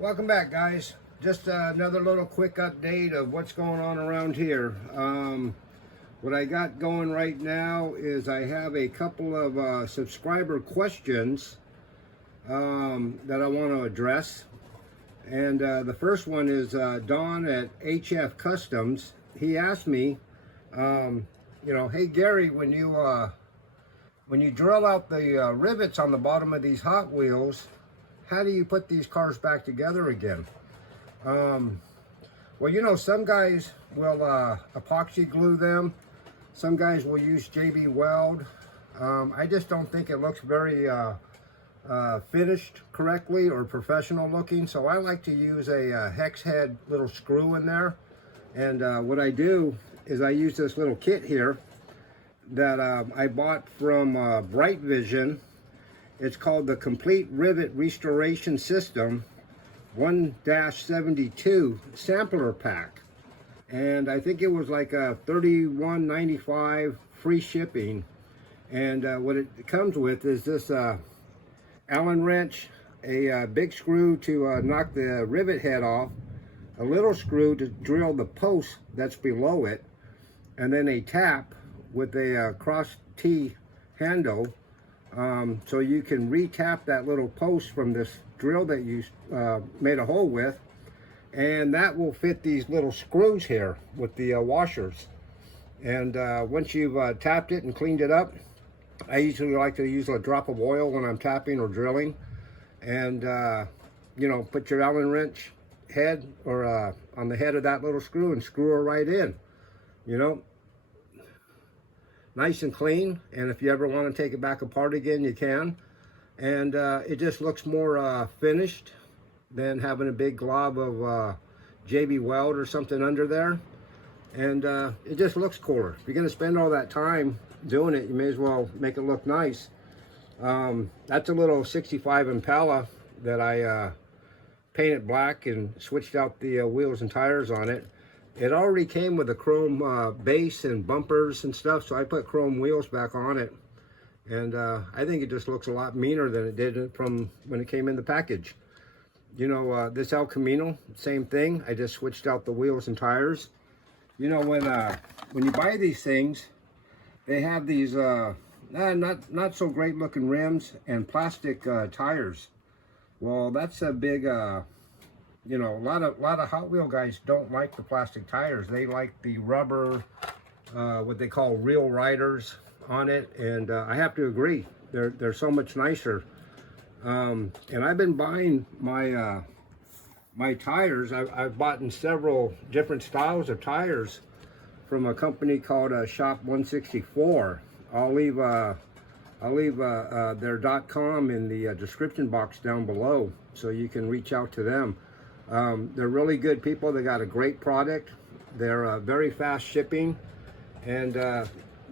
Welcome back, guys. Just another little quick update of what's going on around here. What I got going right now is I have a couple of subscriber questions that I want to address. And the first one is Don at HF Customs. He asked me, hey Gary, when you drill out the rivets on the bottom of these Hot Wheels, how do you put these cars back together again? Well, some guys will epoxy glue them. Some guys will use JB Weld. I just don't think it looks very finished correctly or professional looking. So I like to use a hex head little screw in there. And what I do is I use this little kit here that I bought from Bright Vision. It's called the Complete Rivet Restoration System 1-72 Sampler Pack. And I think it was like a $31.95 free shipping. And what it comes with is this Allen wrench, a big screw to knock the rivet head off, a little screw to drill the post that's below it, and then a tap with a cross T handle. So you can re-tap that little post from this drill that you made a hole with, and that will fit these little screws here with the washers. And once you've tapped it and cleaned it up, I usually like to use a drop of oil when I'm tapping or drilling, and put your Allen wrench head or on the head of that little screw and screw her right in, nice and clean. And if you ever want to take it back apart again, you can. And it just looks more finished than having a big glob of JB Weld or something under there. And it just looks cooler. If you're going to spend all that time doing it, you may as well make it look nice. That's a little 65 Impala that I painted black and switched out the wheels and tires on it. It already came with a chrome base and bumpers and stuff, so I put chrome wheels back on it. And I think it just looks a lot meaner than it did from when it came in the package. This El Camino, same thing. I just switched out the wheels and tires. When you buy these things, they have these not so great looking rims and plastic tires. Well, that's a big a lot of Hot Wheel guys don't like the plastic tires. They like the rubber, what they call real riders on it. And I have to agree, they're so much nicer. And I've been buying my my tires. I've bought in several different styles of tires from a company called Shop 164. I'll leave their .com in the description box down below, so you can reach out to them. They're really good people. They got a great product. They're very fast shipping, and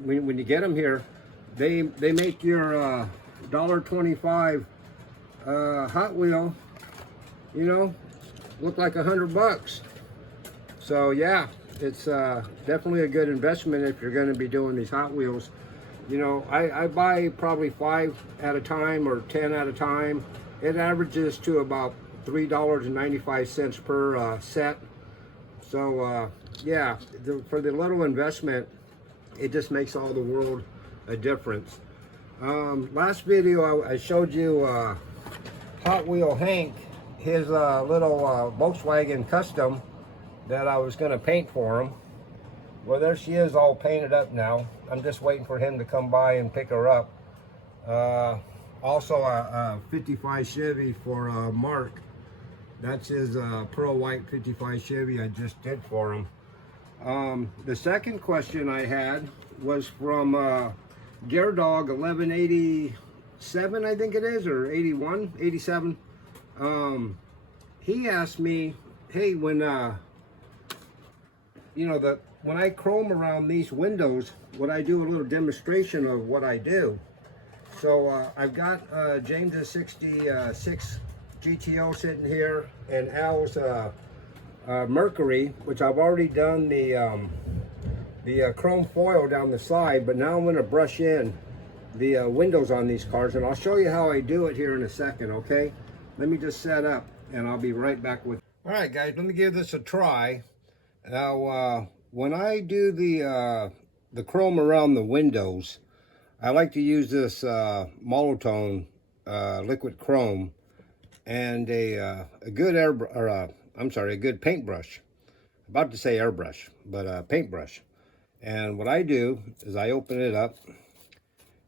when you get them here, they make your $1.25 Hot Wheel, look like $100. So yeah, it's definitely a good investment if you're going to be doing these Hot Wheels. I buy probably 5 at a time or 10 at a time. It averages to about $3.95 per set. So yeah, for the little investment, it just makes all the world a difference. Last video I showed you Hot Wheel Hank, his little Volkswagen Custom that I was going to paint for him. Well, there she is, all painted up now. I'm just waiting for him to come by and pick her up. Also a 55 Chevy for Mark. That's his pearl white 55 Chevy I just did for him. The second question I had was from Garedog1181, I think it is, or 87. He asked me, hey, when when I chrome around these windows, would I do a little demonstration of what I do? So I've got James's 66 GTO sitting here, and Al's Mercury, which I've already done the chrome foil down the side, but now I'm going to brush in the windows on these cars, and I'll show you how I do it here in a second. Okay, let me just set up. and I'll be right back with. All right, guys, let me give this a try. Now, when I do the chrome around the windows, I like to use this monotone liquid chrome and a good a good paintbrush. About to say airbrush, but paintbrush. And what I do is I open it up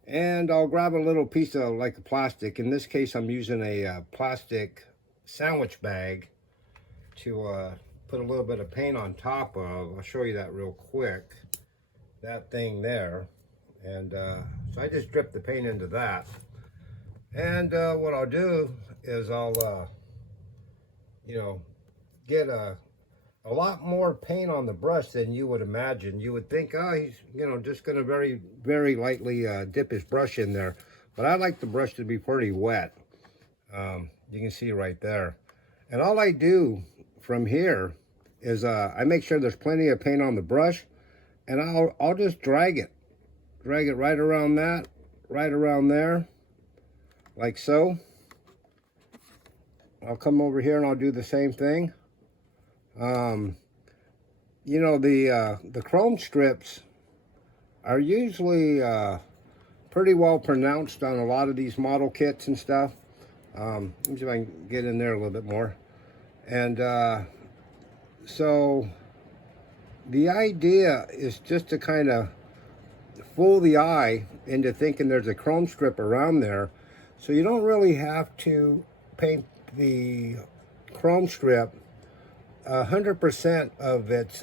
and I'll grab a little piece of like a plastic. In this case, I'm using a plastic sandwich bag to put a little bit of paint on top of. I'll show you that real quick. That thing there. And so I just drip the paint into that. And what I'll do is I'll, you know, get a lot more paint on the brush than you would imagine. You would think, oh, he's, you know, just going to very, very lightly dip his brush in there. But I like the brush to be pretty wet. You can see right there. And all I do from here is I make sure there's plenty of paint on the brush, and I'll just drag it right around that, right around there, like so. I'll come over here and I'll do the same thing. You know, the chrome strips are usually pretty well pronounced on a lot of these model kits and stuff. Let me see if I can get in there a little bit more. And so the idea is just to kind of fool the eye into thinking there's a chrome strip around there. So you don't really have to paint the chrome strip 100% of its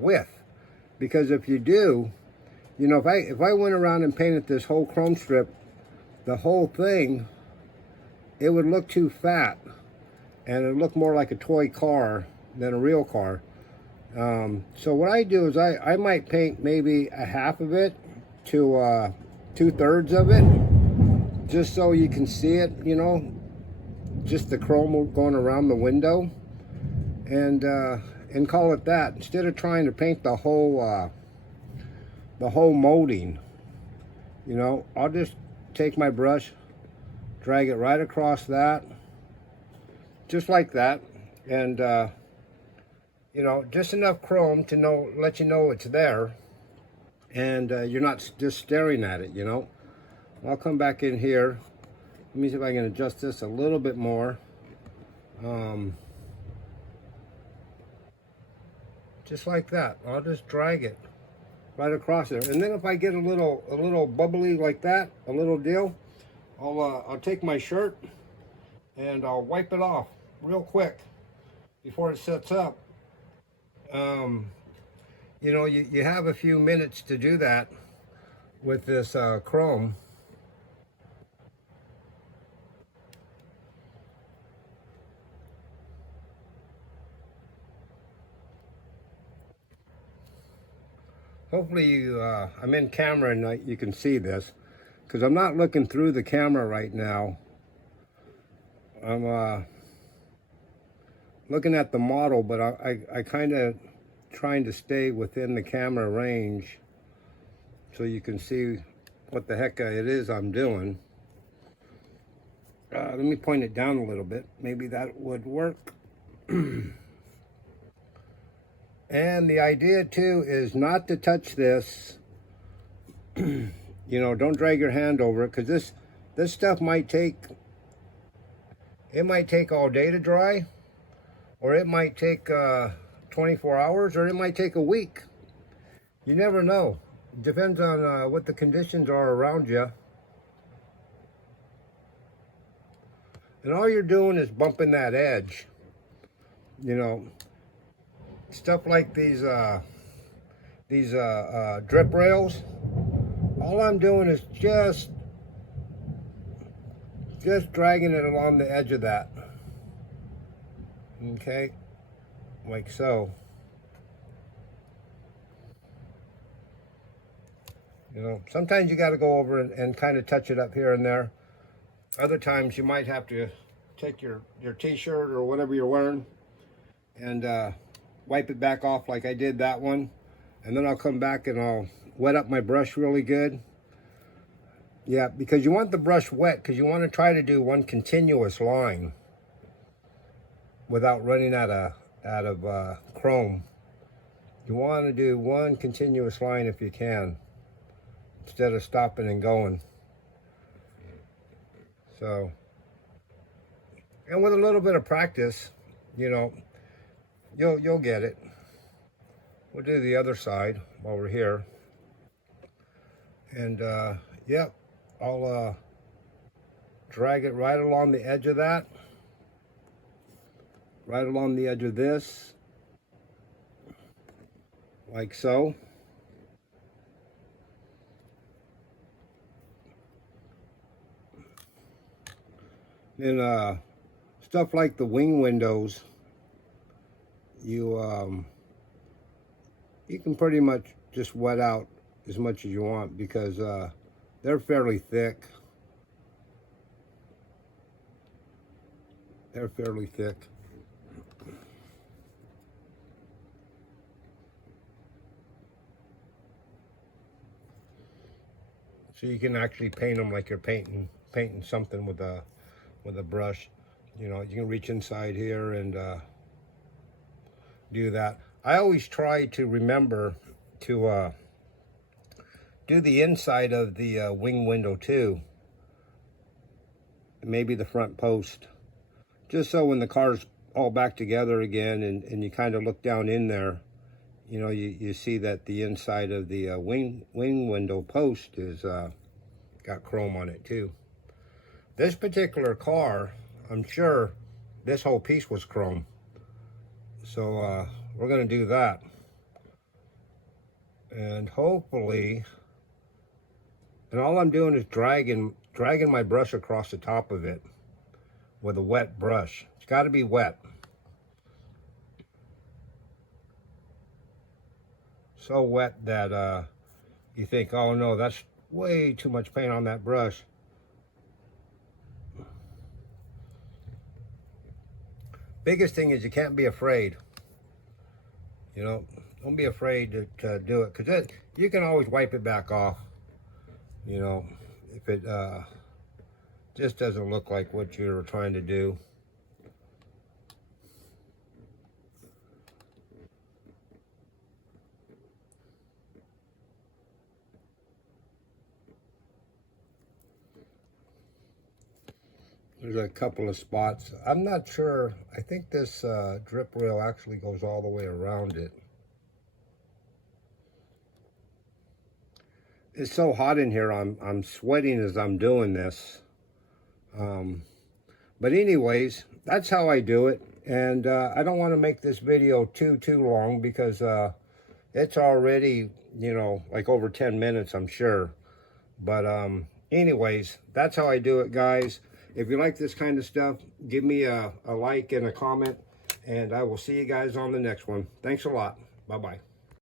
width, because if you do, you know, if I went around and painted this whole chrome strip, the whole thing, it would look too fat, and it would look more like a toy car than a real car. So what I do is I might paint maybe a half of it to 2/3 of it, just so you can see it, you know, just the chrome going around the window, and call it that, instead of trying to paint the whole molding. You know, I'll just take my brush, drag it right across that, just like that, and you know, just enough chrome to let you know it's there, and you're not just staring at it, you know. I'll come back in here. Let me see if I can adjust this a little bit more. Just like that. I'll just drag it right across there, and then if I get a little bubbly like that, a little deal, I'll take my shirt and I'll wipe it off real quick before it sets up. You know, you have a few minutes to do that with this chrome. Hopefully I'm in camera and you can see this, because I'm not looking through the camera right now. I'm looking at the model, but I kind of trying to stay within the camera range so you can see what the heck it is I'm doing. Let me point it down a little bit. Maybe that would work. And the idea too is not to touch this. You know, don't drag your hand over it, because this stuff might take all day to dry, or it might take 24 hours, or it might take a week. You never know. It depends on what the conditions are around you. And all you're doing is bumping that edge. You know, stuff like these drip rails, all I'm doing is just dragging it along the edge of that. Okay, like so. You know, sometimes you got to go over and kind of touch it up here and there. Other times you might have to take your t-shirt or whatever you're wearing and wipe it back off like I did that one, and then I'll come back and I'll wet up my brush really good. Yeah, because you want the brush wet, because you want to try to do one continuous line. without running out of chrome. You want to do one continuous line if you can, instead of stopping and going. So, and with a little bit of practice, you know, you'll get it. We'll do the other side while we're here. And yep, I'll drag it right along the edge of that, right along the edge of this, like so. Then stuff like the wing windows, you can pretty much just wet out as much as you want, because they're fairly thick. They're fairly thick. So you can actually paint them like you're painting something with a brush. You know, you can reach inside here and do that. I always try to remember to do the inside of the wing window too, maybe the front post, just so when the car's all back together again and you kind of look down in there, you know, you see that the inside of the wing window post is got chrome on it too. This particular car, I'm sure this whole piece was chrome, so we're gonna do that, and hopefully, and all I'm doing is dragging my brush across the top of it with a wet brush. It's got to be wet. So wet that you think, oh no, that's way too much paint on that brush. Biggest thing is you can't be afraid. You know, don't be afraid to do it, because you can always wipe it back off. You know, if it just doesn't look like what you're trying to do. There's a couple of spots. I'm not sure. I think this drip rail actually goes all the way around it. It's so hot in here, I'm sweating as I'm doing this. But anyways, that's how I do it. And I don't want to make this video too long, because it's already, you know, like over 10 minutes, I'm sure. But anyways, that's how I do it, guys. If you like this kind of stuff, give me a like and a comment, and I will see you guys on the next one. Thanks a lot. Bye-bye.